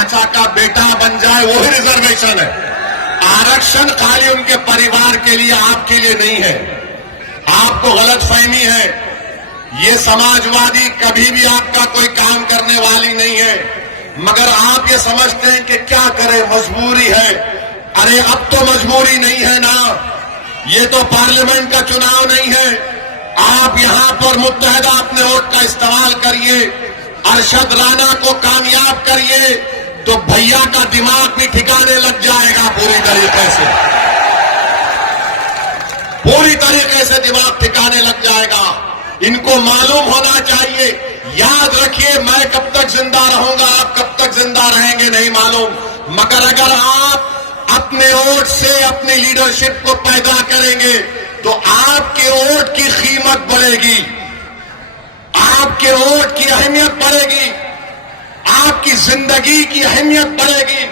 चाचा का बेटा बन जाए वही रिजर्वेशन है। आरक्षण खाली उनके परिवार के लिए, आपके लिए नहीं है। आपको गलतफहमी है। ये समाजवादी कभी भी आपका कोई काम करने वाली नहीं है, मगर आप ये समझते हैं कि क्या करें, मजबूरी है। अरे अब तो मजबूरी नहीं है ना, ये तो पार्लियामेंट का चुनाव नहीं है। आप यहां पर मुत्तहदा अपने वोट का इस्तेमाल करिए, अरशद राणा को कामयाब करिए, तो भैया का दिमाग भी ठिकाने लग जाएगा पूरी तरीके से, पूरी तरीके से दिमाग ठिकाने लग जाएगा। इनको मालूम होना चाहिए। याद रखिए, मैं कब तक जिंदा रहूंगा, आप कब तक जिंदा रहेंगे नहीं मालूम, मगर अगर आप अपने वोट से अपनी लीडरशिप को पैदा करेंगे तो आपके वोट की कीमत बढ़ेगी, आपके वोट की अहमियत बढ़ेगी, आपकी जिंदगी की अहमियत बढ़ेगी।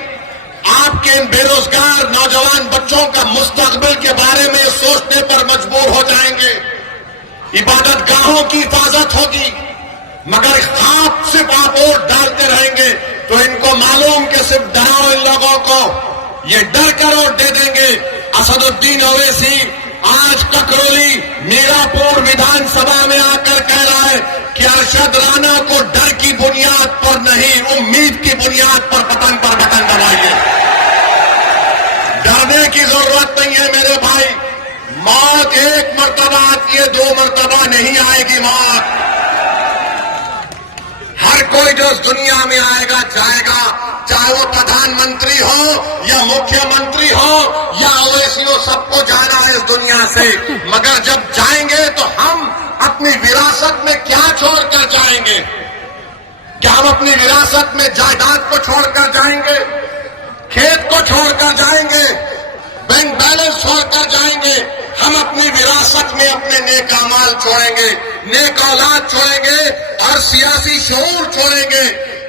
आपके इन बेरोजगार नौजवान बच्चों का मुस्तकबिल के बारे में सोचने पर मजबूर हो जाएंगे। इबादत गाहों की हिफाजत होगी, मगर सिर्फ आप वोट डालते रहेंगे तो इनको मालूम कि सिर्फ डराओ इन लोगों को, ये डर कर वोट दे देंगे। असदुद्दीन ओवैसी आज ककरौली मीरापुर विधानसभा में आकर कह रहा है कि अरशद राणा को डर की बुनियाद पर नहीं, उम्मीद की बुनियाद पर बटन दबाइए। डरने की जरूरत नहीं है मेरे भाई। मौत एक मर्तबा आती है, 2 मर्तबा नहीं आएगी मौत। हर कोई जो इस दुनिया में आएगा जाएगा, चाहे वो प्रधानमंत्री हो या मुख्यमंत्री हो या ओवैसी हो, सबको जाना है इस दुनिया से। मगर जब जाएंगे तो हम अपनी विरासत में क्या छोड़कर जाएंगे? क्या हम अपनी विरासत में जायदाद को छोड़कर जाएंगे, खेत को छोड़कर जाएंगे, बैंक बैलेंस छोड़कर जाएंगे? हम अपनी विरासत में अपने नेक अमाल छोड़ेंगे, नेक औलाद छोड़ेंगे और सियासी शऊर छोड़ेंगे,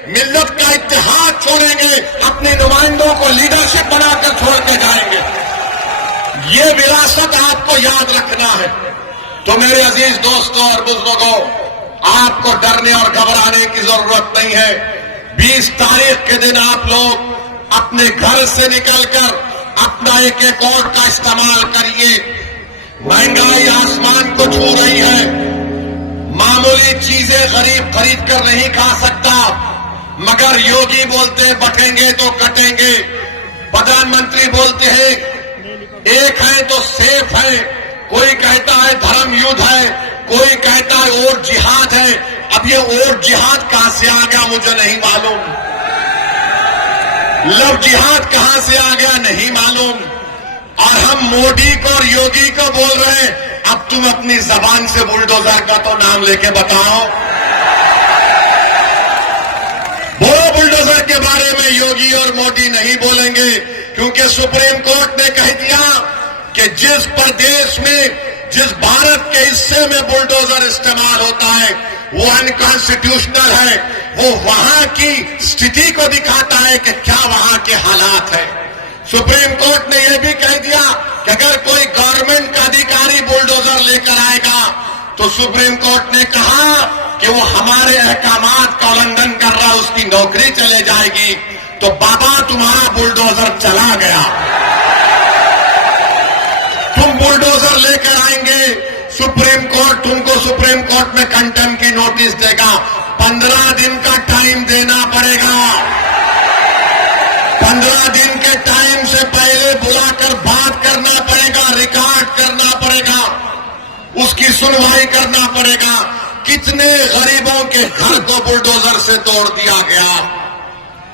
मिल्लत का इत्तेहाद छोड़ेंगे, अपने नुमाइंदों को लीडरशिप बनाकर छोड़ के जाएंगे। ये विरासत आपको याद रखना है। तो मेरे अजीज दोस्तों और बुजुर्गों, आपको डरने और घबराने की जरूरत नहीं है। 20 तारीख के दिन आप लोग अपने घर से निकलकर अपना एक वोट का इस्तेमाल करिए। महंगाई आसमान को छू रही है, मामूली चीजें गरीब खरीद कर नहीं खा सकता, मगर योगी बोलते हैं बटेंगे तो कटेंगे, प्रधानमंत्री बोलते हैं एक है तो सेफ है, कोई कहता है धर्म युद्ध है, कोई कहता है और जिहाद है। अब ये और जिहाद कहां से आ गया मुझे नहीं मालूम, लव जिहाद कहां से आ गया नहीं मालूम। और हम मोदी को और योगी को बोल रहे हैं, अब तुम अपनी जबान से बुलडोजर का तो नाम लेके बताओ। बोलो बुलडोजर के बारे में योगी और मोदी नहीं बोलेंगे, क्योंकि सुप्रीम कोर्ट ने कह दिया कि जिस प्रदेश में, जिस भारत के हिस्से में बुलडोजर इस्तेमाल होता है वो अनकॉन्स्टिट्यूशनल है। वो वहां की स्थिति को दिखाता है कि क्या वहां के हालात है। सुप्रीम कोर्ट ने यह भी कह दिया कि अगर कोई गवर्नमेंट का अधिकारी बुलडोजर लेकर आएगा तो सुप्रीम कोर्ट ने कहा कि वो हमारे अहकामात का उल्लंघन कर रहा, उसकी नौकरी चले जाएगी। तो बाबा तुम्हारा बुलडोजर चला गया, तुम बुलडोजर लेकर आएंगे, सुप्रीम कोर्ट तुमको सुप्रीम कोर्ट में कंटेम्प्ट की नोटिस देगा। 15 दिन का टाइम देना पड़ेगा। 15 दिन के टाइम से पहले बुलाकर बात करना पड़ेगा, रिकॉर्ड करना पड़ेगा, उसकी सुनवाई करना पड़ेगा। कितने गरीबों के घर को बुलडोजर से तोड़ दिया गया।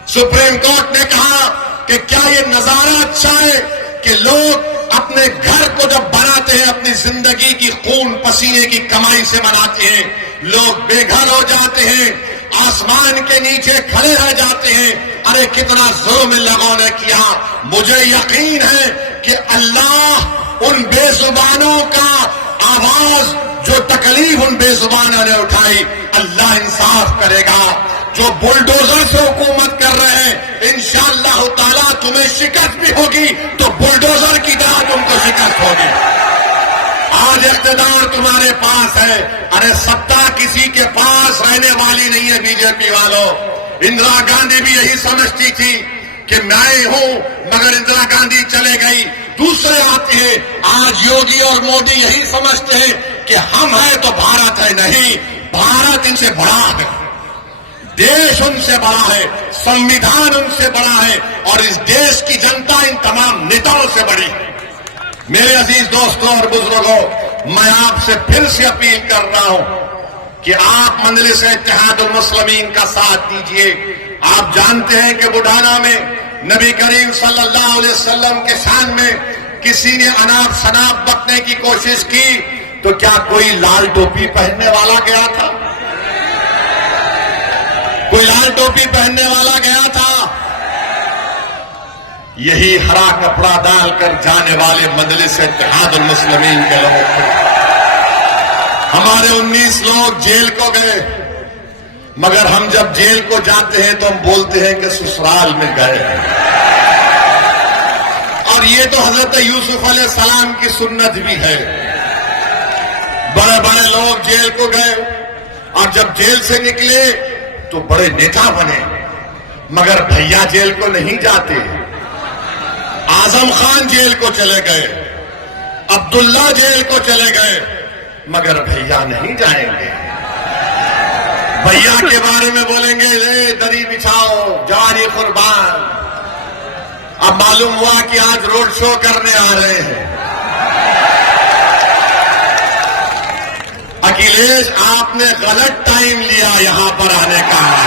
सुप्रीम कोर्ट ने कहा कि क्या ये नजारा अच्छा है कि लोग अपने घर को जब बनाते हैं, अपनी जिंदगी की खून पसीने की कमाई से बनाते हैं, लोग बेघर हो जाते हैं, आसमान के नीचे खड़े रह जाते हैं। अरे कितना जुल्म इन लोगों ने किया। मुझे यकीन है कि अल्लाह उन बेजुबानों का आवाज, जो तकलीफ उन बेजुबानों ने उठाई, अल्लाह इंसाफ करेगा। जो बुलडोजर से हुकूमत कर रहे हैं, इंशाअल्लाह ताला तुम्हें शिकस्त भी होगी तो बुलडोजर की तरह तुमको शिकस्त होगी। आज इख्तिदार तुम्हारे पास है, अरे सत्ता किसी के पास रहने वाली नहीं है। बीजेपी वालों, इंदिरा गांधी भी यही समझती थी कि मैं हूं, मगर इंदिरा गांधी चले गई, दूसरे आते हैं। आज योगी और मोदी यही समझते हैं कि हम हैं तो भारत है। नहीं, भारत इनसे बड़ा है, देश उनसे बड़ा है, संविधान उनसे बड़ा है, और इस देश की जनता इन तमाम नेताओं से बड़ी है। मेरे अजीज दोस्तों और बुजुर्गों, मैं आपसे फिर से अपील कर रहा हूं कि आप मजलिस इत्तेहादुल मुस्लिमीन का साथ दीजिए। आप जानते हैं कि बुढ़ाना में नबी करीम सल्लल्लाहु अलैहि वसल्लम के शान में किसी ने अनाप शनाप बकने की कोशिश की तो क्या कोई लाल टोपी पहनने वाला गया था? कोई लाल टोपी पहनने वाला गया था? यही हरा कपड़ा डालकर जाने वाले मजलिस इत्तेहादुल मुस्लिमीन के लोग थे। हमारे 19 लोग जेल को गए, मगर हम जब जेल को जाते हैं तो हम बोलते हैं कि ससुराल में गए। और ये तो हजरत यूसुफ अलैहिस्सलाम की सुन्नत भी है। बड़े बड़े लोग जेल को गए और जब जेल से निकले तो बड़े नेता बने, मगर भैया जेल को नहीं जाते। आजम खान जेल को चले गए, अब्दुल्ला जेल को चले गए, मगर भैया नहीं जाएंगे। भैया के बारे में बोलेंगे रे दरी बिछाओ जवानी कुर्बान। अब मालूम हुआ कि आज रोड शो करने आ रहे हैं। अखिलेश, आपने गलत टाइम लिया यहां पर आने का है?